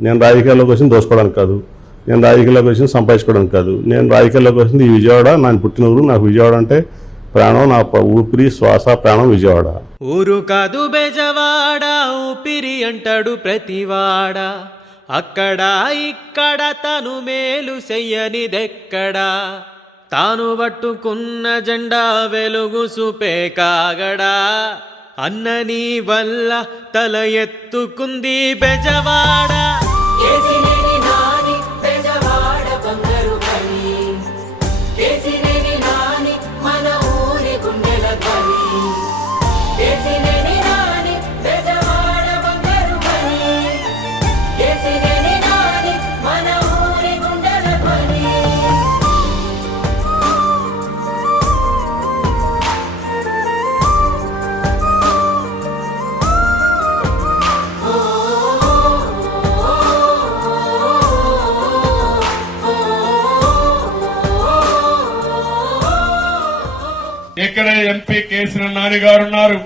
నేను రాజకీయాల్లోకి వచ్చింది దోసుకోవడానికి కాదు. నేను రాజకీయాల్లోకి వచ్చింది సంపాదించుకోవడానికి కాదు. నేను రాజకీయాల్లోకి వచ్చింది ఈ విజయవాడ. నాకు పుట్టిన ఊరు నాకు విజయవాడ అంటే ప్రాణం. నా ఊపిరి శ్వాస ప్రాణం విజయవాడ. ఊరు కాదు బెజవాడ ఊపిరి అంటాడు ప్రతివాడ. అక్కడ ఇక్కడ తను మేలు చెయ్యనిదెక్కడా? తాను పట్టుకున్న జెండా వెలుగు సుపే కాగడా. అన్నని వల్ల తల ఎత్తుకుంది బెజవాడ. కేసినేని ఇక్కడ ఎంపీ కేసీఆర్ నాని గారు ఉన్నారు.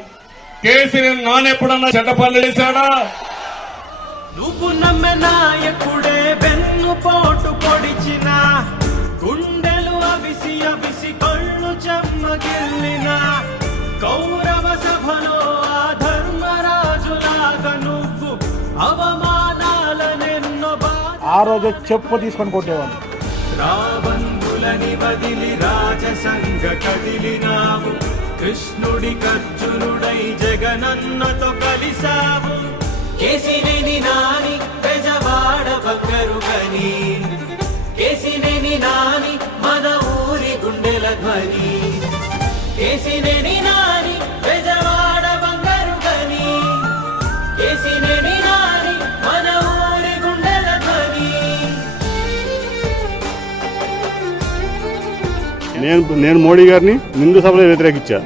కేసీఆర్ నాని ఎప్పుడన్నా చెడ్డ పనులు చేశాడా? నువ్వు నమ్మె నాయకుడే వెన్ను పోటు పొడిచిన గుండెలు అవిసి అవిసి కళ్ళు చెమ్మగిల్లిన కౌరవ సభలో ఆ ధర్మరాజులాగా నువ్వు అవమానాలనెన్నో బాధ ఆ రోజు చెప్పు తీసుకొని కొట్టేవాడిని రాబందులని వదిలి రాజసంగ కదిలినావు. కృష్ణుడి కర్జునుడై జగనన్నతో కలిసావు కేసినేని నాని ప్రజవాడ బంగరు గని కేసినేని నాని మన ఊరి గుండెల ధ్వని. కేసినేని నాని నేను నేను మోడీ గారిని నిండు సభలో వ్యతిరేకించా.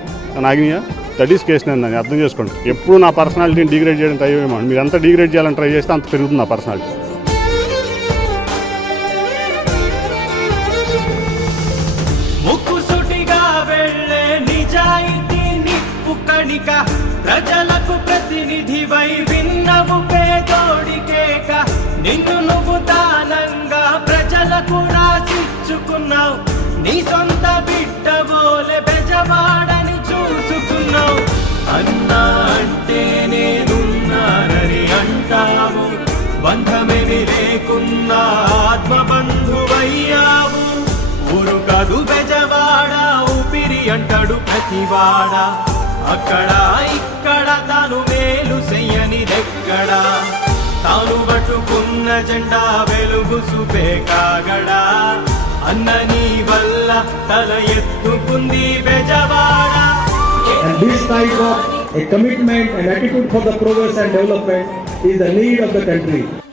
నాగినియా దట్ ఈస్ కేసు నేను అర్థం చేసుకోండి. ఎప్పుడు నా పర్సనాలిటీని డిగ్రేడ్ చేయడం ట్రై చేయమండి మీరు ఎంత డిగ్రేడ్ చేయాలని ట్రై చేస్తే అంత పెరుగుతుంది నా పర్సనాలిటీ ముక్కుసుటిగా వెళ్ళే నిజాయితీ ప్రజలకు ప్రతినిధివై విన్నవు పేదోడికేక నిన్ను నువ్వు దానంగా ప్రజలకు రాసిచ్చుకున్నావు. నీ సొంత అంటావు బంధమేమి లేకున్నా ఆత్మబంధువయ్యావు. ఊరు కాదు బెజవాడ ఊపిరి అంటాడు ప్రతివాడ. అక్కడ ఇక్కడ తాను మేలు చెయ్యని చెయ్యనిదెక్కడా? తాను పట్టుకున్న జెండా వెలుగు సుపే కాగడా? అన్న నీ వల్ల తల ఎత్తుకుంది Bezawada. And this type of a commitment and attitude for the progress and development is the need of the country.